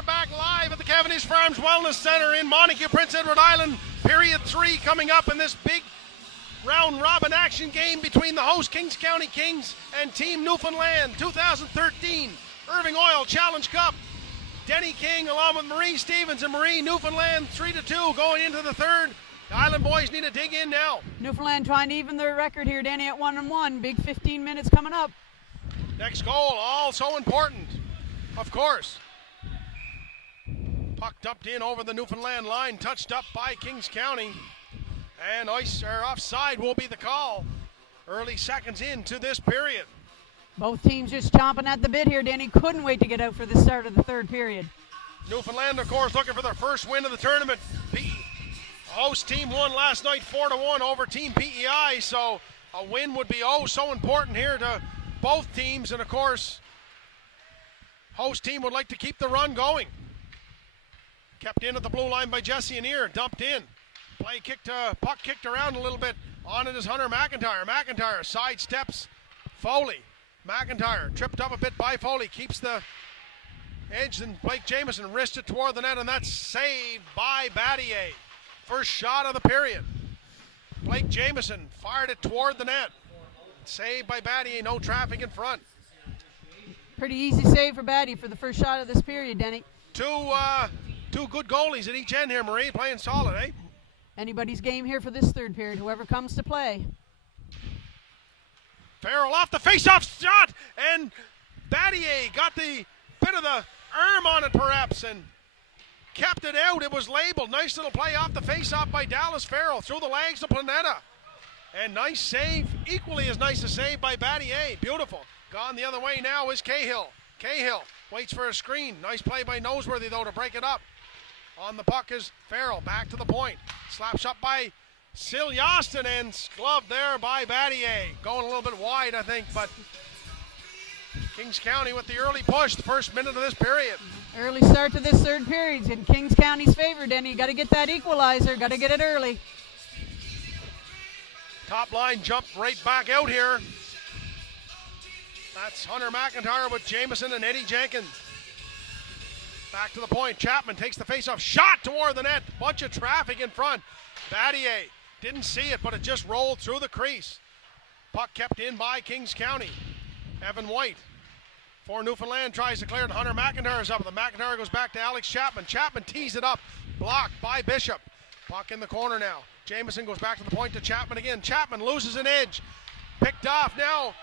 We're back live at the Cavendish Farms Wellness Center in Montague, Prince Edward Island. Period 3 coming up in this big round-robin action game between the host Kings County Kings and Team Newfoundland 2013 Irving Oil Challenge Cup. Denny King along with Marie Stevens and Marie Newfoundland 3-2 going into the third. The Island boys need to dig in now. Newfoundland trying to even their record here, Denny, at 1-1. Big 15 minutes coming up. Next goal, all so important, of course. Puck dumped in over the Newfoundland line, touched up by Kings County. And offside will be the call. Early seconds into this period. Both teams just chomping at the bit here, Danny. Couldn't wait to get out for the start of the third period. Newfoundland, of course, looking for their first win of the tournament. Host team won last night 4-1 over Team PEI, so a win would be so important here to both teams. And, of course, host team would like to keep the run going. Kept in at the blue line by Jesse Anier, dumped in. Puck kicked around a little bit. On it is Hunter McIntyre. McIntyre sidesteps Foley. McIntyre tripped up a bit by Foley. Keeps the edge, and Blake Jamieson wrists it toward the net, and that's saved by Battier. First shot of the period. Blake Jamieson fired it toward the net. Saved by Battier. No traffic in front. Pretty easy save for Batty for the first shot of this period, Denny. Two good goalies at each end here, Marie, playing solid, eh? Anybody's game here for this third period, whoever comes to play. Farrell off the face-off shot, and Battier got the bit of the arm on it perhaps and kept it out. It was labeled. Nice little play off the face-off by Dallas Farrell through the legs of Planeta. And nice save, equally as nice a save by Battier. Beautiful. Gone the other way now is Cahill. Cahill waits for a screen. Nice play by Noseworthy, though, to break it up. On the puck is Farrell, back to the point. Slaps up by Siljaston and gloved there by Battier. Going a little bit wide, I think, but Kings County with the early push, the first minute of this period. Early start to this third period in Kings County's favor, Denny. You got to get that equalizer, got to get it early. Top line jumped right back out here. That's Hunter McIntyre with Jamieson and Eddie Jenkins. Back to the point. Chapman takes the face-off. Shot toward the net. Bunch of traffic in front. Battier didn't see it, but it just rolled through the crease. Puck kept in by Kings County. Evan White for Newfoundland tries to clear it. Hunter McIntyre's up. The McIntyre goes back to Alex Chapman. Chapman tees it up. Blocked by Bishop. Puck in the corner now. Jamieson goes back to the point to Chapman again. Chapman loses an edge. Picked off now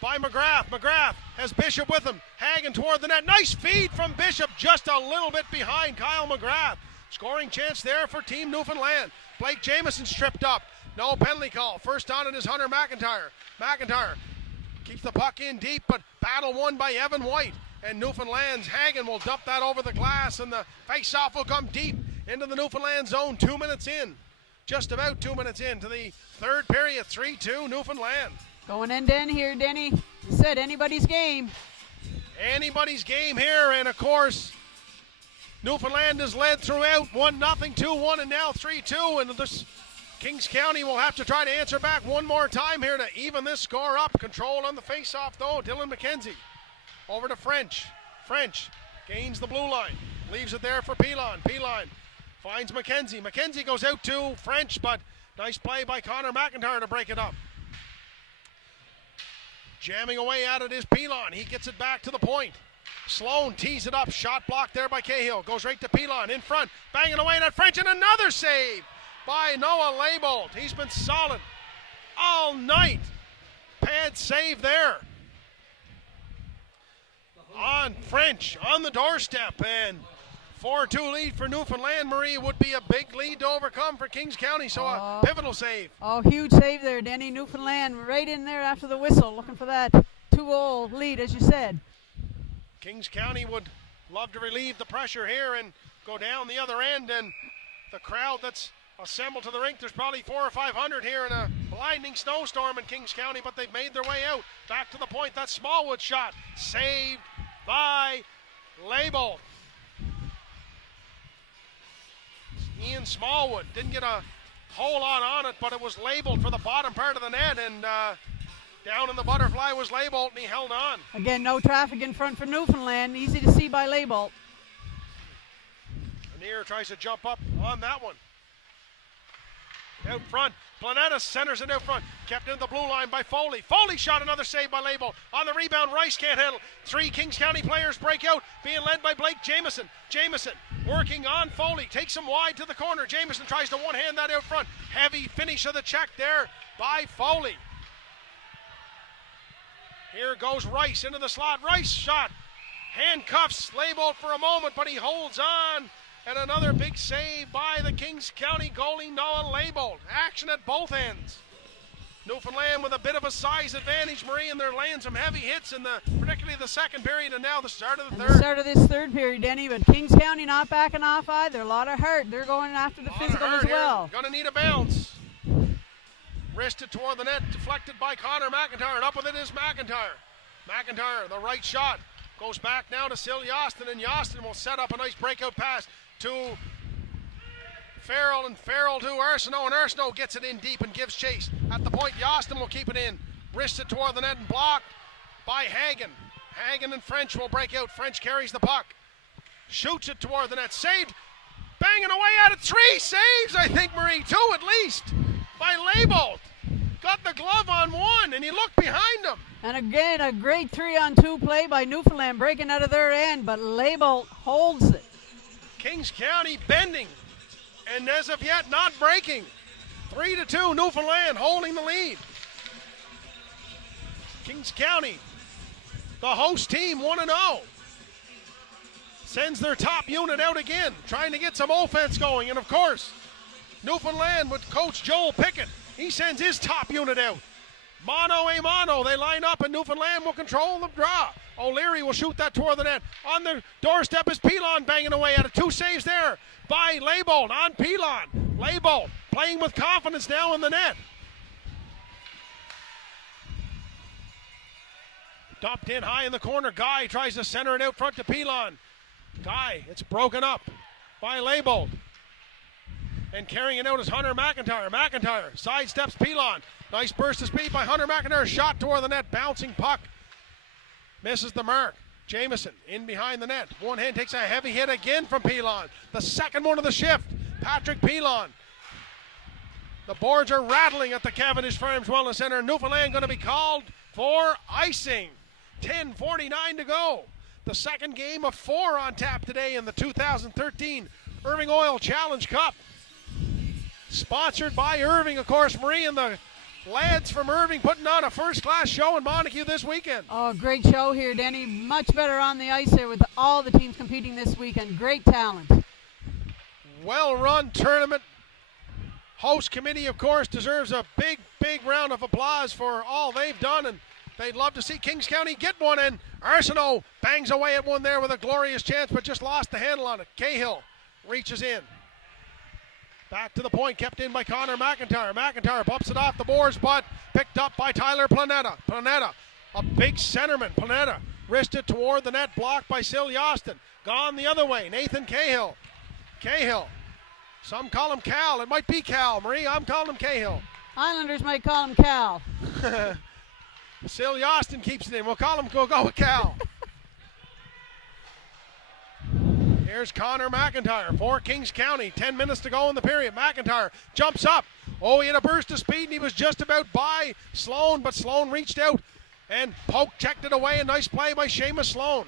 by McGrath. McGrath has Bishop with him. Hagen toward the net. Nice feed from Bishop, just a little bit behind Kyle McGrath. Scoring chance there for Team Newfoundland. Blake Jamieson stripped up. No penalty call. First on it is Hunter McIntyre. McIntyre keeps the puck in deep, but battle won by Evan White. And Newfoundland's Hagen will dump that over the glass, and the face-off will come deep into the Newfoundland zone. 2 minutes in. Just about 2 minutes into the third period. 3-2 Newfoundland. Going end to end here, Denny. You said anybody's game. Anybody's game here, and of course, Newfoundland has led throughout 1-0, 2-1, and now 3-2, and this Kings County will have to try to answer back one more time here to even this score up. Control on the face-off, though. Dylan McKenzie over to French. French gains the blue line, leaves it there for Pilon. Pilon finds McKenzie. McKenzie goes out to French, but nice play by Connor McIntyre to break it up. Jamming away at it is Pilon. He gets it back to the point. Sloan tees it up. Shot blocked there by Cahill. Goes right to Pilon in front. Banging away at French, and another save by Noah Leibold. He's been solid all night. Pad save there. On French, on the doorstep, and 4-2 lead for Newfoundland. Marie would be a big lead to overcome for Kings County, so a pivotal save. Oh, huge save there, Denny. Newfoundland right in there after the whistle, looking for that 2-0 lead, as you said. Kings County would love to relieve the pressure here and go down the other end, and the crowd that's assembled to the rink, there's probably 400 or 500 here in a blinding snowstorm in Kings County, but they've made their way out. Back to the point, that Smallwood shot, saved by Leibold. Ian Smallwood didn't get a whole lot on it, but it was labeled for the bottom part of the net, and down in the butterfly was Leibold, and he held on. Again, no traffic in front for Newfoundland. Easy to see by Leibold. Lanier tries to jump up on that one. Out front, Planeta centers it out front. Kept in the blue line by Foley. Foley shot, another save by Label. On the rebound, Rice can't handle. 3 Kings County players break out, being led by Blake Jameson. Jameson working on Foley, takes him wide to the corner. Jameson tries to one-hand that out front. Heavy finish of the check there by Foley. Here goes Rice into the slot. Rice shot. Handcuffs Label for a moment, but he holds on. And another big save by the Kings County goalie, Noah Label. Action at both ends. Newfoundland with a bit of a size advantage, Marie, and they're laying some heavy hits in particularly the second period and now the start of the third. The start of this third period, Denny, but Kings County not backing off either. A lot of heart. They're going after the physical as well. Gonna need a bounce. Wristed toward the net, deflected by Connor McIntyre, and up with it is McIntyre. McIntyre, the right shot, goes back now to Sil Yostin, and Yostin will set up a nice breakout pass to Farrell, and Farrell to Arsenault, and Arsenault gets it in deep and gives chase. At the point, Yostin will keep it in. Wristed toward the net and blocked by Hagen. Hagen and French will break out. French carries the puck. Shoots it toward the net. Saved. Banging away at it. 3 saves, I think, Marie. 2 at least by Label. Got the glove on one, and he looked behind him. And again, a great 3-on-2 play by Newfoundland, breaking out of their end, but Label holds it. Kings County bending, and as of yet not breaking. 3-2, Newfoundland holding the lead. Kings County, the host team, 1-0. Sends their top unit out again, trying to get some offense going. And of course, Newfoundland with Coach Joel Pickett, he sends his top unit out. Mono a mano, they line up and Newfoundland will control the draw. O'Leary will shoot that toward the net. On the doorstep is Pilon banging away at it. 2 saves there by Label on Pilon. Label playing with confidence now in the net. Dumped in high in the corner. Guy tries to center it out front to Pilon. Guy, it's broken up by Label. And carrying it out is Hunter McIntyre. McIntyre sidesteps Pilon. Nice burst of speed by Hunter McIntyre. Shot toward the net. Bouncing puck. Misses the mark. Jameson in behind the net. One hand takes a heavy hit again from Pilon. The second one of the shift. Patrick Pilon. The boards are rattling at the Cavendish Farms Wellness Center. Newfoundland going to be called for icing. 10:49 to go. The second game of 4 on tap today in the 2013 Irving Oil Challenge Cup. Sponsored by Irving, of course, Marie, and the lads from Irving putting on a first-class show in Montague this weekend. Oh, great show here, Denny. Much better on the ice there with all the teams competing this weekend. Great talent. Well-run tournament. Host committee, of course, deserves a big, big round of applause for all they've done, and they'd love to see Kings County get one, and Arsenault bangs away at one there with a glorious chance, but just lost the handle on it. Cahill reaches in. Back to the point, kept in by Connor McIntyre. McIntyre bumps it off the boards, but picked up by Tyler Planeta. Planeta, a big centerman. Planeta wristed toward the net, blocked by Sil Yostin. Gone the other way, Nathan Cahill. Cahill, some call him Cal. It might be Cal, Marie. I'm calling him Cahill. Islanders might call him Cal. Sil Yostin keeps it in. We'll call him, go with Cal. Here's Connor McIntyre for Kings County. 10 minutes to go in the period. McIntyre jumps up. Oh, he had a burst of speed and he was just about by Sloan, but Sloan reached out and checked it away. A nice play by Seamus Sloan.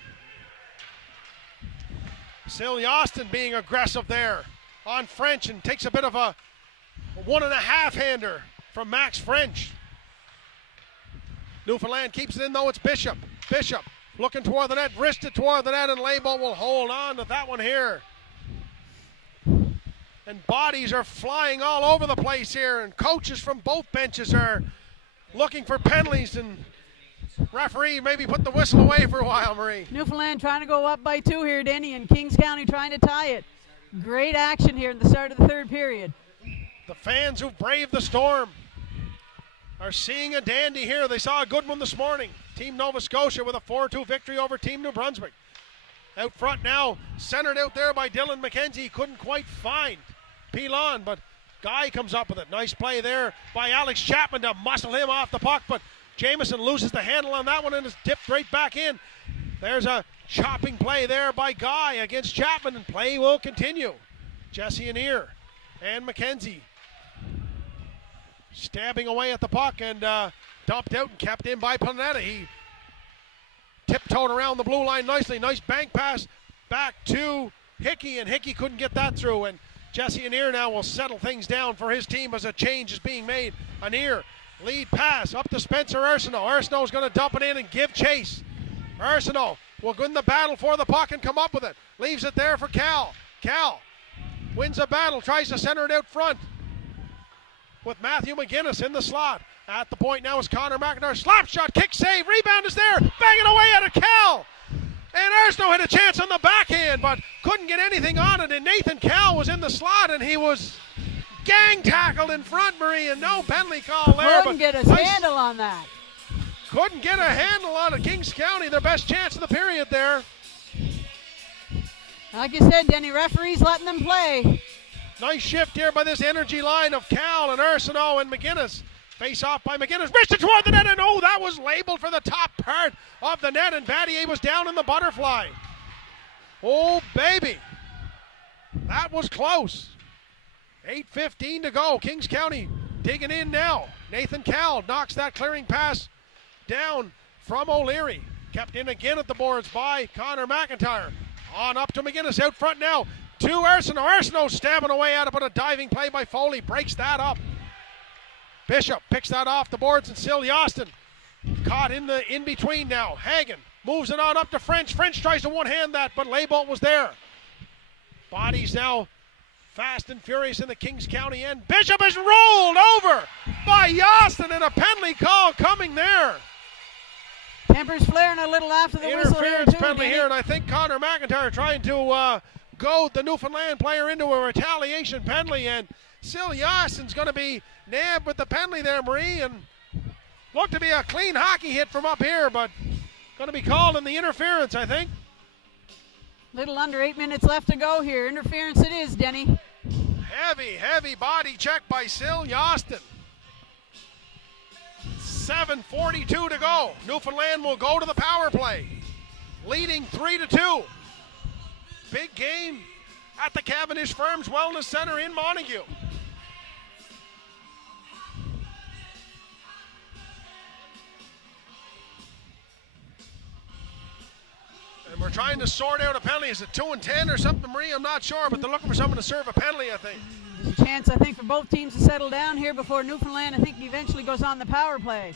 Sil Yostin being aggressive there on French and takes a bit of a 1.5-hander from Max French. Newfoundland keeps it in though. It's Bishop. Bishop looking toward the net, wristed toward the net, and Label will hold on to that one here. And bodies are flying all over the place here, and coaches from both benches are looking for penalties, and referee maybe put the whistle away for a while, Marie. Newfoundland trying to go up by 2 here, Denny, and Kings County trying to tie it. Great action here in the start of the third period. The fans who braved the storm are seeing a dandy here. They saw a good one this morning. Team Nova Scotia with a 4-2 victory over Team New Brunswick. Out front now, centered out there by Dylan McKenzie. Couldn't quite find Pilon, but Guy comes up with it. Nice play there by Alex Chapman to muscle him off the puck, but Jameson loses the handle on that one and is dipped right back in. There's a chopping play there by Guy against Chapman, and play will continue. Jesse Anir and McKenzie stabbing away at the puck and dumped out and kept in by Panetta. He tiptoed around the blue line nicely. Nice bank pass back to Hickey, and Hickey couldn't get that through. And Jesse Anir now will settle things down for his team as a change is being made. Anir, lead pass up to Spencer Arsenault. Arsenault's going to dump it in and give chase. Arsenault will win the battle for the puck and come up with it. Leaves it there for Cal. Cal wins a battle, tries to center it out front with Matthew McGinnis in the slot. At the point now is Connor McIntyre. Slap shot, kick save, rebound is there. Banging away at a Cal. And Arsenault had a chance on the backhand, but couldn't get anything on it. And Nathan Cal was in the slot, and he was gang tackled in front, Marie, and no penalty call there. Couldn't get his handle on that. Couldn't get a handle on it. Kings County, their best chance of the period there. Like you said, Denny, referees letting them play. Nice shift here by this energy line of Cal and Arsenault and McGinnis. Face off by McGinnis, wrist it toward the net, and oh, that was labeled for the top part of the net, and Battier was down in the butterfly. Oh, baby. That was close. 8:15 to go. Kings County digging in now. Nathan Cal knocks that clearing pass down from O'Leary. Kept in again at the boards by Connor McIntyre. On up to McGinnis out front now to Arsenault. Arsenault stabbing away at it, but a diving play by Foley breaks that up. Bishop picks that off the boards, and Silly Austin caught in the in-between now. Hagen moves it on up to French. French tries to one-hand that, but Leibold was there. Bodies now fast and furious in the Kings County end. Bishop is rolled over by Austin, and a penalty call coming there. Tempers flaring a little after the whistle here, Interference too, penalty Denny. here, and I think Connor McIntyre trying to goad the Newfoundland player into a retaliation penalty, and Silly Austin's going to be nabbed with the penalty there, Marie, and looked to be a clean hockey hit from up here, but going to be called in the interference, I think. Little under 8 minutes left to go here. Interference it is, Denny. Heavy body check by Silly Austin. 7:42 to go. Newfoundland will go to the power play, leading 3-2. Big game at the Cavendish Farms Wellness Center in Montague. And we're trying to sort out a penalty. Is it 2 and 10 or something, Marie? I'm not sure, but they're looking for someone to serve a penalty, I think. There's a chance, I think, for both teams to settle down here before Newfoundland, I think, eventually goes on the power play.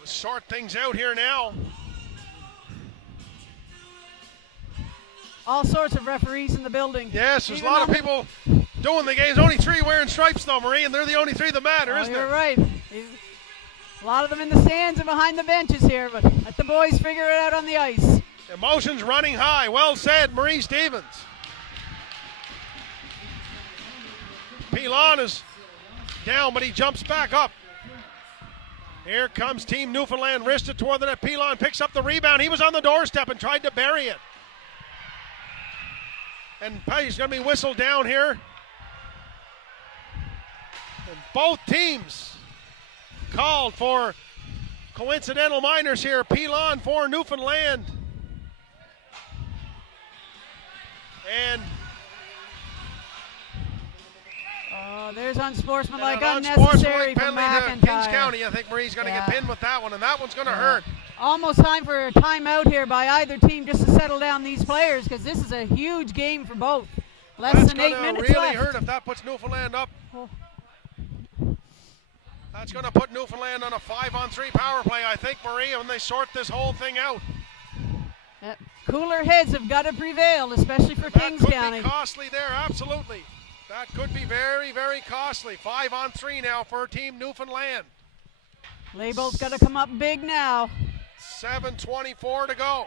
Let's sort things out here now. All sorts of referees in the building. Yes, there's Even a lot of though- people doing the games. Only 3 wearing stripes, though, Marie, and they're the only 3 that matter, isn't You're it? right. A lot of them in the stands and behind the benches here, but let the boys figure it out on the ice. Emotions running high. Well said, Marie Stevens. Pilon is down, but he jumps back up. Here comes Team Newfoundland, wristed toward the net. Pilon picks up the rebound. He was on the doorstep and tried to bury it. And he's going to be whistled down here. And both teams called for coincidental minors here. Pilon for Newfoundland. And there's unsportsmanlike, an unnecessary unsportsmanlike from penalty to McIntyre. Kings County. I think Marie's going to get pinned with that one, and that one's going to hurt. Almost time for a timeout here by either team just to settle down these players, because this is a huge game for both. Less than 8 minutes That's going to really left. hurt if that puts Newfoundland up. Oh. That's going to put Newfoundland on a 5-on-3 power play, I think, Marie, when they sort this whole thing out. Cooler heads have got to prevail, especially for Kings County. That could be costly there, absolutely. That could be very, very costly. 5-on-3 now for Team Newfoundland. Leibold's got to come up big now. 7:24 to go.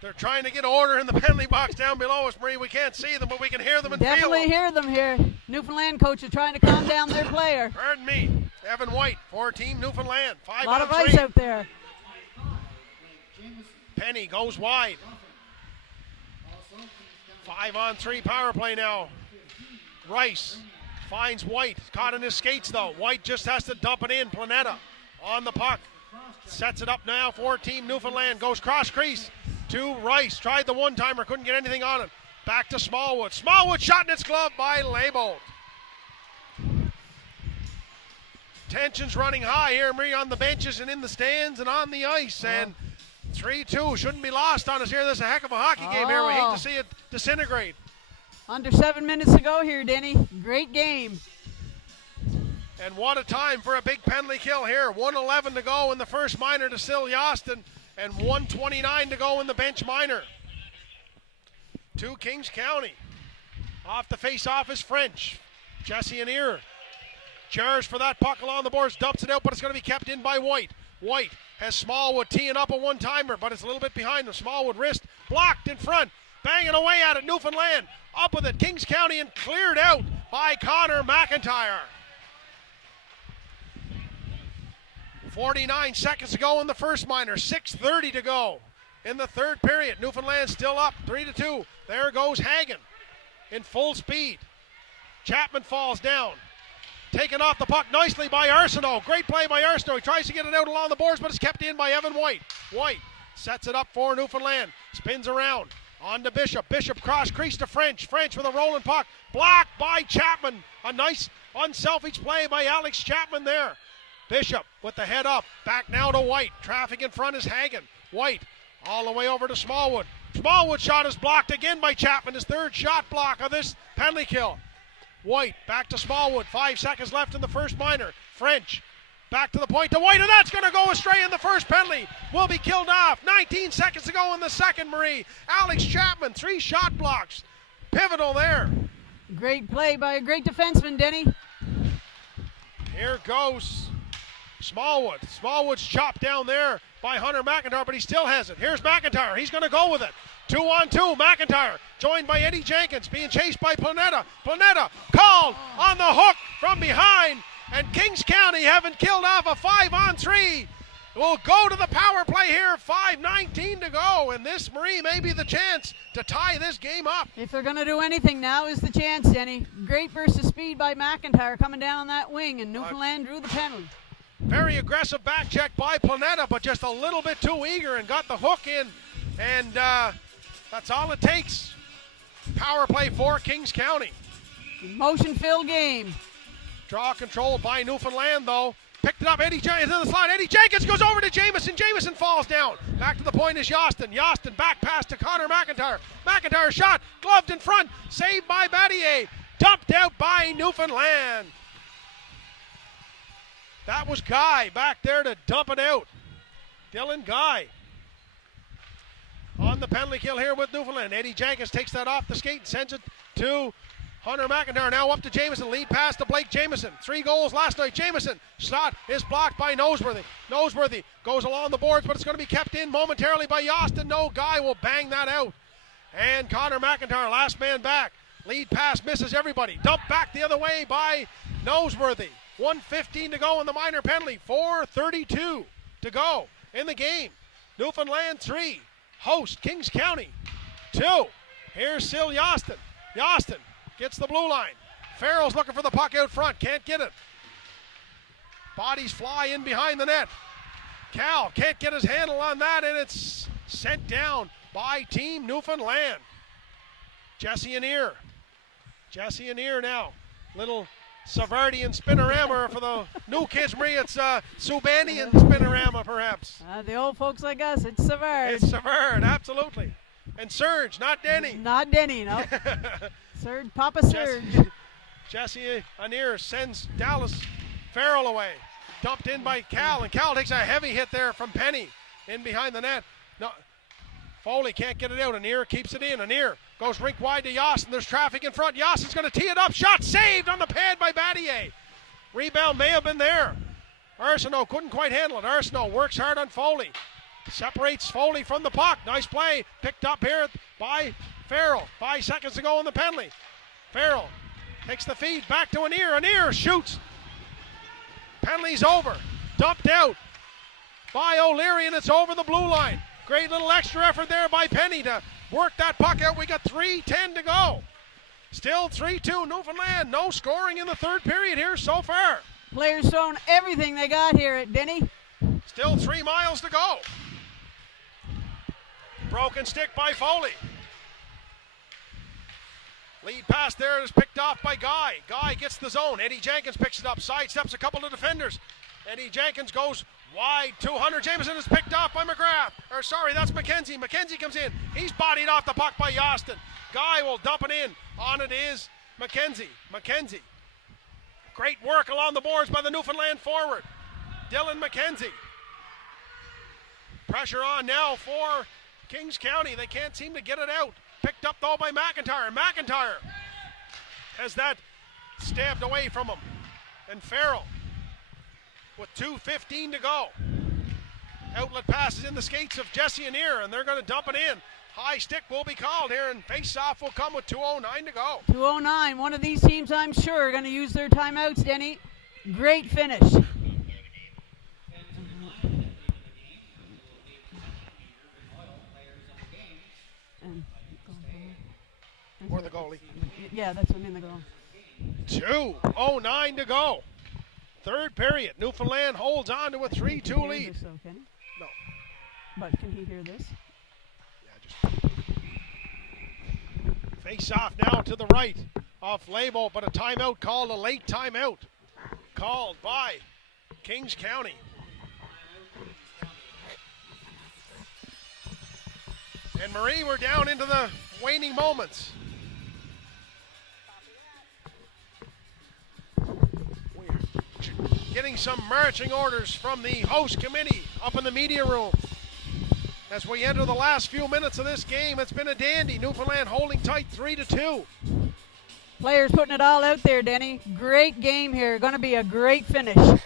They're trying to get order in the penalty box down below us, Marie. We can't see them, but we can hear them and Definitely feel them. hear them here. Newfoundland coach is trying to calm down their player. Pardon me. Evan White for Team Newfoundland. 5-on-3. A lot of ice out there. Penny goes wide. 5-on-3 power play now. Rice finds White. Caught in his skates though. White just has to dump it in. Planeta on the puck. Sets it up now for Team Newfoundland. Goes cross crease to Rice. Tried the one-timer. Couldn't get anything on it. Back to Smallwood. Smallwood shot in its glove by Leibold. Tensions running high here, Marie, on the benches and in the stands and on the ice. And 3-2 shouldn't be lost on us here. This is a heck of a hockey game here. We hate to see it disintegrate. Under 7 minutes to go here, Denny. Great game. And what a time for a big penalty kill here. 1:11 to go in the first minor to Sil Yostin, and 1:29 to go in the bench minor. To Kings County. Off the face-off is French. Jesse Anier jars for that puck along the boards, dumps it out, but it's going to be kept in by White. White has Smallwood teeing up a one-timer, but it's a little bit behind him. Smallwood wrist blocked in front, banging away at it. Newfoundland up with it. Kings County and cleared out by Connor McIntyre. 49 seconds to go in the first minor. 6:30 to go in the third period. Newfoundland still up 3-2. There goes Hagen in full speed. Chapman falls down. Taken off the puck nicely by Arsenault. Great play by Arsenault. He tries to get it out along the boards, but it's kept in by Evan White. White sets it up for Newfoundland. Spins around. On to Bishop. Bishop cross crease to French. French with a rolling puck. Blocked by Chapman. A nice unselfish play by Alex Chapman there. Bishop with the head up. Back now to White. Traffic in front is Hagen. White all the way over to Smallwood. Smallwood shot is blocked again by Chapman. His third shot block of this penalty kill. White back to Smallwood. 5 seconds left in the first minor. French back to the point to White, and that's going to go astray in the first penalty. Will be killed off. 19 seconds to go in the second, Marie. Alex Chapman, 3 shot blocks. Pivotal there. Great play by a great defenseman, Denny. Here goes Smallwood. Smallwood's chopped down there by Hunter McIntyre, but he still has it. Here's McIntyre. He's going to go with it. 2-on-2. McIntyre joined by Eddie Jenkins, being chased by Planeta. Planeta called on the hook from behind, and Kings County, having killed off a 5-on-3, will go to the power play here. 5:19 to go, and this, Marie, may be the chance to tie this game up. If they're going to do anything, now is the chance, Denny. Great burst of speed by McIntyre coming down on that wing, and Newfoundland drew the penalty. Very aggressive back check by Planeta, but just a little bit too eager and got the hook in, and that's all it takes. Power play for Kings County. Motion-filled game. Draw control by Newfoundland, though. Picked it up. Eddie Jenkins in the slot. Eddie Jenkins goes over to Jamieson. Jamieson falls down. Back to the point is Yostin. Yostin back pass to Connor McIntyre. McIntyre shot. Gloved in front. Saved by Battier. Dumped out by Newfoundland. That was Guy back there to dump it out. Dylan Guy on the penalty kill here with Newfoundland. Eddie Jenkins takes that off the skate and sends it to Hunter McIntyre. Now up to Jamieson. Lead pass to Blake Jamieson. 3 goals last night. Jamieson shot is blocked by Noseworthy. Noseworthy goes along the boards, but it's going to be kept in momentarily by Yostin. No, Guy will bang that out. And Connor McIntyre, last man back. Lead pass misses everybody. Dumped back the other way by Noseworthy. 1:15 to go in the minor penalty. 4:32 to go in the game. Newfoundland 3. Host Kings County 2. Here's Sil Yostin. Yostin gets the blue line. Farrell's looking for the puck out front. Can't get it. Bodies fly in behind the net. Cal can't get his handle on that, and it's sent down by Team Newfoundland. Jesse Anier. Jesse Anier now. Little Savardian spinorama for the new kids, Marie. It's Subanian spinorama, perhaps. The old folks like us, it's Savard. It's Savard, absolutely. And Serge, not Denny. Not Denny, no. Serge, Papa Serge. Jesse Anier sends Dallas Farrell away. Dumped in by Cal, and Cal takes a heavy hit there from Penny in behind the net. No, Foley can't get it out. Anier keeps it in. Anier goes rink wide to Yostin. There's traffic in front. Yostin's going to tee it up. Shot saved on the pad by Battier. Rebound may have been there. Arsenault couldn't quite handle it. Arsenault works hard on Foley. Separates Foley from the puck. Nice play. Picked up here by Farrell. 5 seconds to go in the penalty. Farrell takes the feed back to Anier. Anier shoots. Penalty's over. Dumped out by O'Leary, and it's over the blue line. Great little extra effort there by Penny to work that puck out. We got 3:10 to go. Still 3-2 Newfoundland. No scoring in the third period here so far. Players throwing everything they got here at Denny. Still 3 miles to go. Broken stick by Foley. Lead pass there is picked off by Guy. Guy gets the zone. Eddie Jenkins picks it up, sidesteps a couple of defenders. Eddie Jenkins goes wide, 200. Jameson is picked off by McGrath. That's McKenzie. McKenzie comes in. He's bodied off the puck by Yostin. Guy will dump it in. On it is McKenzie. McKenzie. Great work along the boards by the Newfoundland forward, Dylan McKenzie. Pressure on now for Kings County. They can't seem to get it out. Picked up though by McIntyre. McIntyre has that stabbed away from him. And Farrell with 2:15 to go. Outlet passes in the skates of Jesse Anir, and they're going to dump it in. High stick will be called here, and face-off will come with 2:09 to go. 2:09. One of these teams, I'm sure, are going to use their timeouts, Denny. Great finish. Or the goalie. Yeah, that's what I mean, the goal. 2:09 to go. Third period. Newfoundland holds on to a 3-2 lead. This, though, can he? No. But can he hear this? Face off now to the right off Labo, but a timeout called, a late timeout called by Kings County. And Marie, we're down into the waning moments. We're getting some marching orders from the host committee up in the media room. As we enter the last few minutes of this game, it's been a dandy. Newfoundland holding tight 3-2. Players putting it all out there, Denny. Great game here. Going to be a great finish.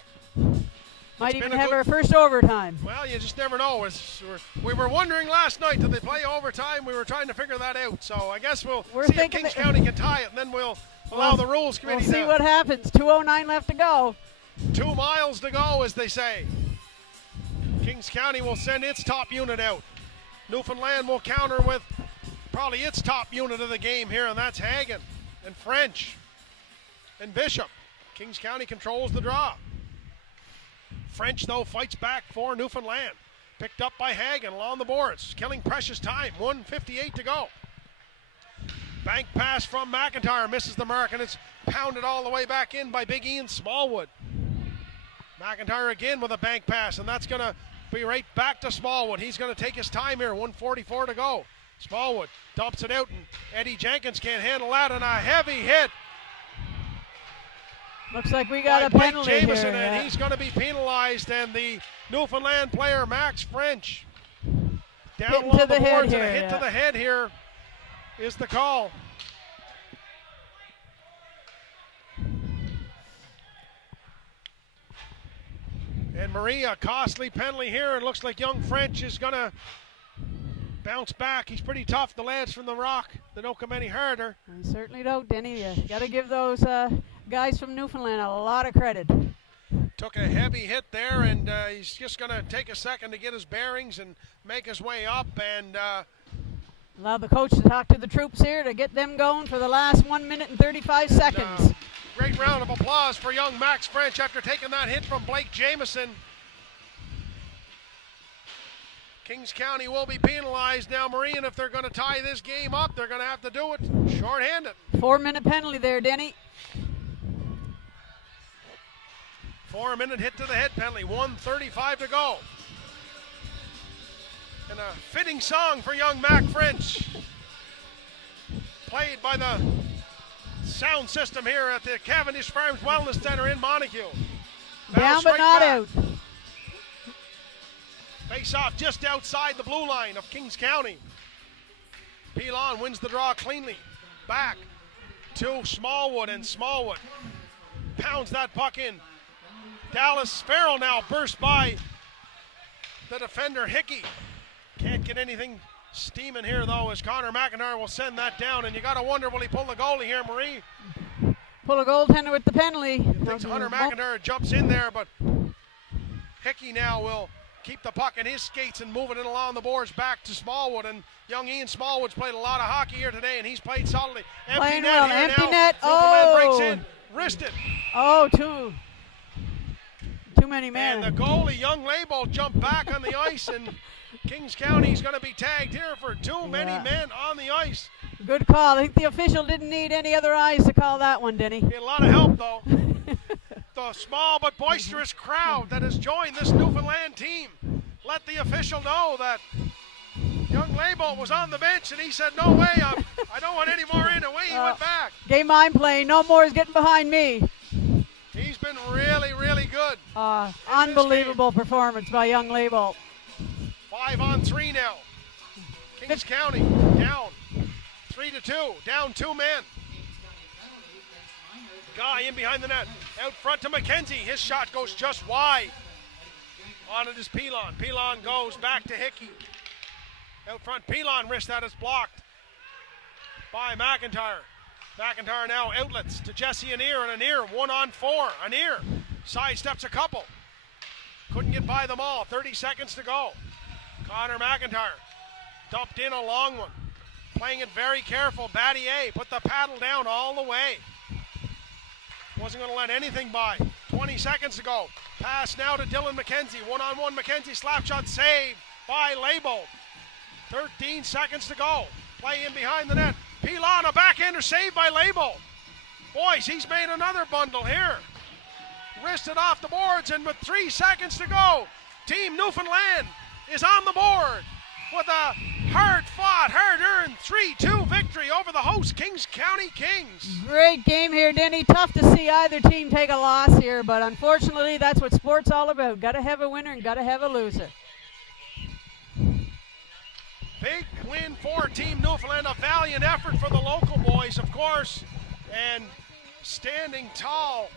Might even have our first overtime. Well, you just never know. We were wondering last night, did they play overtime? We were trying to figure that out. So I guess we'll see if Kings County can tie it, and then we'll allow the rules committee to see what happens. 2:09 left to go. 2 miles to go, as they say. Kings County will send its top unit out. Newfoundland will counter with probably its top unit of the game here, and that's Hagen and French and Bishop. Kings County controls the draw. French, though, fights back for Newfoundland. Picked up by Hagen along the boards, killing precious time. 1:58 to go. Bank pass from McIntyre, misses the mark, and it's pounded all the way back in by Big Ian Smallwood. McIntyre again with a bank pass, and that's going to be right back to Smallwood. He's going to take his time here, 1:44 to go. Smallwood dumps it out, and Eddie Jenkins can't handle that, and a heavy hit. Looks like we got a penalty Blake Jameson, here. and he's going to be penalized, and the Newfoundland player, Max French, down along the boards, and a hit to the head here is the call. And Maria, costly penalty here. It looks like young French is going to bounce back. He's pretty tough. The lads from the Rock, they don't come any harder. I certainly don't, Denny. You got to give those guys from Newfoundland a lot of credit. Took a heavy hit there, and he's just going to take a second to get his bearings and make his way up. And allow the coach to talk to the troops here to get them going for the last 1 minute and 35 seconds. Great round of applause for young Max French after taking that hit from Blake Jameson. Kings County will be penalized now, Marie, and if they're going to tie this game up, they're going to have to do it shorthanded. 4-minute penalty there, Denny. 4-minute hit to the head penalty, 1:35 to go. And a fitting song for young Mac French, played by the sound system here at the Cavendish Farms Wellness Center in Montague. Down but not out. Face off just outside the blue line of Kings County. Pilon wins the draw cleanly. Back to Smallwood, and Smallwood pounds that puck in. Dallas Farrell now burst by the defender Hickey. Can't get anything steaming here though, as Connor McIntyre will send that down, and you got to wonder, will he pull the goalie here, Marie? Pull a goaltender with the penalty. Hunter McIntyre jumps in there, but Hickey now will keep the puck in his skates and moving it along the boards back to Smallwood. And young Ian Smallwood's played a lot of hockey here today, and he's played solidly. Empty Playing net well. here Empty now. net. Newfoundland Oh. breaks in, wristed. Oh, too many men. And the goalie, young Label, jumped back on the ice, and Kings County's going to be tagged here for too many men on the ice. Good call. I think the official didn't need any other eyes to call that one, Denny. He had a lot of help, though. The small but boisterous crowd that has joined this Newfoundland team let the official know that young Label was on the bench, and he said, no way, I don't want any more in. Away he went back. Game I'm playing. No more is getting behind me. He's been really, really good. Unbelievable performance by young Label. 5-on-3 now. Kings County down 3-2, down 2 men. Guy in behind the net, out front to McKenzie. His shot goes just wide. On it is Pilon. Pilon goes back to Hickey. Out front, Pilon wrist that is blocked by McIntyre. McIntyre now outlets to Jesse Anir, and Anir 1-on-4. Anir sidesteps a couple. Couldn't get by them all. 30 seconds to go. Connor McIntyre dumped in a long one. Playing it very careful. Battier put the paddle down all the way. Wasn't going to let anything by. 20 seconds to go. Pass now to Dylan McKenzie. 1-on-1 McKenzie. Slap shot saved by Label. 13 seconds to go. Play in behind the net. Pilon, a backhander saved by Label. Boys, he's made another bundle here. Wristed off the boards, and with 3 seconds to go, Team Newfoundland is on the board with a hard-fought, hard-earned 3-2 victory over the host Kings County Kings. Great game here, Denny. Tough to see either team take a loss here, but unfortunately that's what sport's all about. Got to have a winner and got to have a loser. Big win for Team Newfoundland, a valiant effort for the local boys, of course, and standing tall,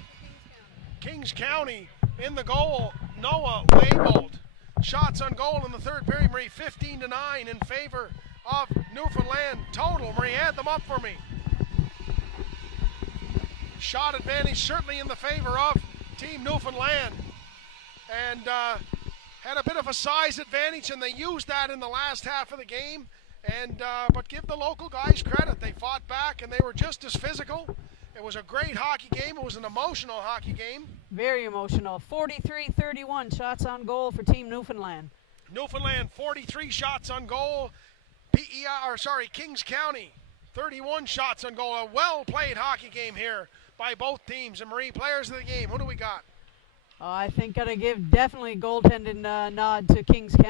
Kings County in the goal, Noah Label. Shots on goal in the third period, Marie, 15-9 in favor of Newfoundland total. Marie, add them up for me. Shot advantage certainly in the favor of Team Newfoundland. And had a bit of a size advantage, and they used that in the last half of the game. And but give the local guys credit. They fought back, and they were just as physical. It was a great hockey game. It was an emotional hockey game. Very emotional. 43-31 shots on goal for Team Newfoundland. Newfoundland 43 shots on goal. Kings County 31 shots on goal. A well-played hockey game here by both teams. And Marie, players of the game, who do we got? I think gotta give definitely goaltending nod to Kings County.